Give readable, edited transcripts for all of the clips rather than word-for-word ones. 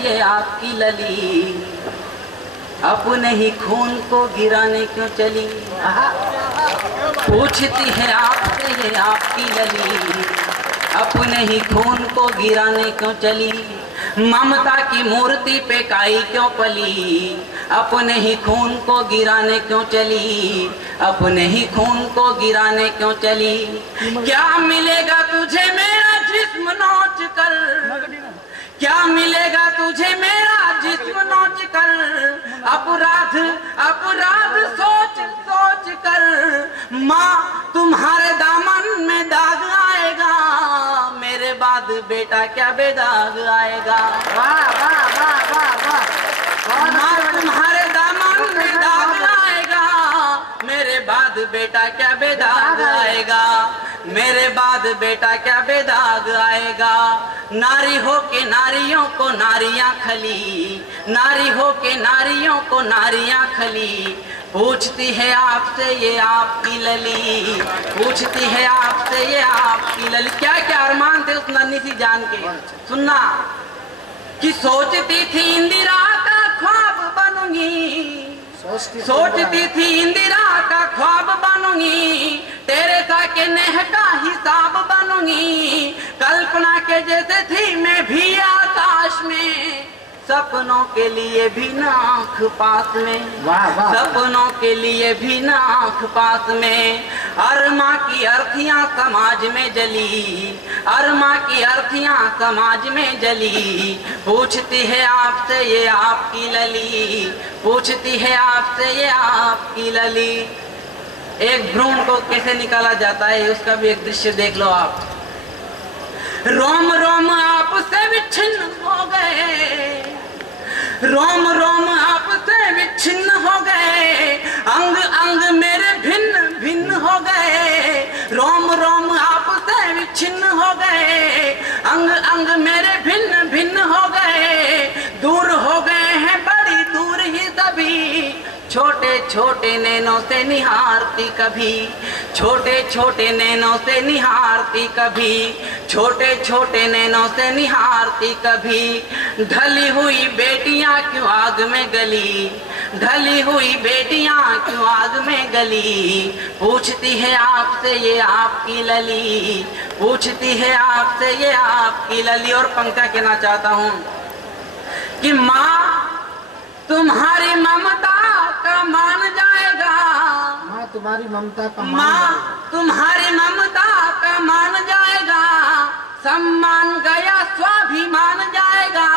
ये आपकी लली, अपने ही खून को गिराने क्यों चली। पूछती है आपसे ये आपकी लली, अपने ही खून को गिराने क्यों चली। ममता की मूर्ति पे काई क्यों पली, अपने ही खून को गिराने क्यों चली, अपने ही खून को गिराने क्यों चली। क्या मिलेगा तुझे मेरा जिस्म नोच कर, क्या मिलेगा तुझे मेरा जिस्म नोच कर। अपराध अपराध सोच सोच कर माँ तुम्हारे दामन में दाग आएगा, मेरे बाद बेटा क्या बेदाग आएगा। वाह वाह वाह वाह वाह। माँ तुम्हारे दामन में दाग आएगा, मेरे बाद बेटा क्या बेदाग आएगा, मेरे बाद बेटा क्या बेदाग आएगा। नारी हो के नारियों को नारियां खली, नारी हो के नारियों को नारियां खली। पूछती है आपसे ये आपकी लली, पूछती है आपसे ये आपकी लली। क्या क्या अरमान थे उस नन्ही सी जान के, सुनना। कि सोचती थी इंदिरा का ख्वाब बनूंगी, सोचती थी इंदिरा का ख्वाब बनूंगी, तेरे सा के नेह का हिसाब बनूंगी। कल्पना के जैसे थी मैं भी आकाश में, सपनों के लिए भी नाख पास में। वाह वाह। सपनों के लिए भी नाख पास में। अरमा की अर्थियां समाज में जली, अरमा की अर्थियां समाज में जली। पूछती है आपसे ये आपकी लली, पूछती है आपसे ये आपकी लली। एक भ्रूण को कैसे निकाला जाता है उसका भी एक दृश्य देख लो आप। रोम रोम आपसे विच्छिन्न हो गए, रोम रोम आपसे विच्छिन्न हो गए, अंग अंग मेरे भिन्न भिन्न हो गए। रोम रोम आपसे विच्छिन्न हो गए, अंग अंग मेरे भिन्न भिन्न हो गए। दूर हो गए हैं बड़ी दूर ही सभी, छोटे छोटे नैनों से निहारती कभी, छोटे छोटे नैनों से निहारती कभी, छोटे छोटे नैनों से निहारती कभी। ढली हुई बेटियां क्यों आग में गली, ढली हुई बेटियां क्यों आग में गली। पूछती है आपसे ये आपकी लली, पूछती है आपसे ये आपकी लली। और पंक्तियां कहना चाहता हूँ कि माँ तुम्हारी ममता का मान जाएगा, माँ तुम्हारी ममता का माँ तुम्हारी ममता का मान जाएगा। सम्मान गया स्वाभिमान जाएगा,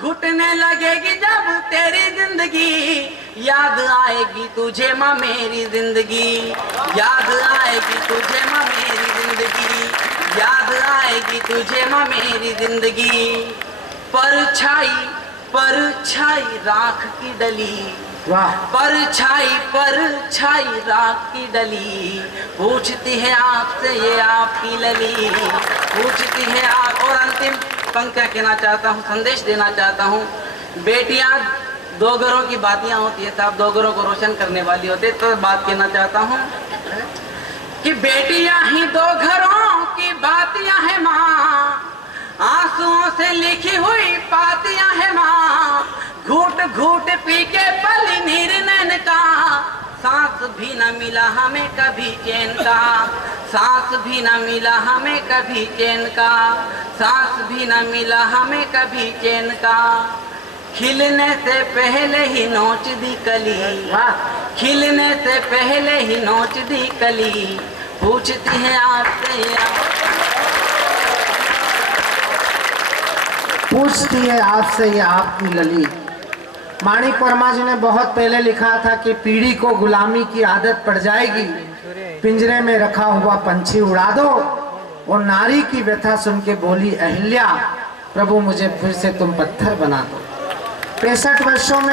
घुटने लगेगी जब तेरी जिंदगी। याद आएगी तुझे माँ मेरी जिंदगी, याद आएगी तुझे माँ मेरी जिंदगी, याद आएगी तुझे माँ मेरी जिंदगी। परछाई परछाई राख की डली, परछाई परछाई राख की डली। पूछती है आपसे ये आपकी लली, पूछती है आप। और अंतिम पंक्तियां कहना चाहता हूँ, संदेश देना चाहता हूँ। बेटियां दो घरों की बातियां होती है साहब, दो घरों को रोशन करने वाली होती है। तो बात कहना चाहता हूँ कि बेटियां ही दो घरों की बातियां है माँ, आंसुओं से लिखी हुई पातियां है माँ। घूट घूट पी के पली नीर नैन का, सांस भी न मिला हमें कभी चैन का, सांस भी न मिला हमें कभी चैन का, सांस भी न मिला हमें कभी चैन का। खिलने से पहले ही नोच दी कली, खिलने से पहले ही नोच दी कली। पूछती है आपसे पूछती है आपसे ये आपकी लली। माणिक वर्मा जी ने बहुत पहले लिखा था कि पीढ़ी को गुलामी की आदत पड़ जाएगी, पिंजरे में रखा हुआ पंछी उड़ा दो। और नारी की व्यथा सुन के बोली अहिल्या, प्रभु मुझे फिर से तुम पत्थर बना दो। 65 वर्षों में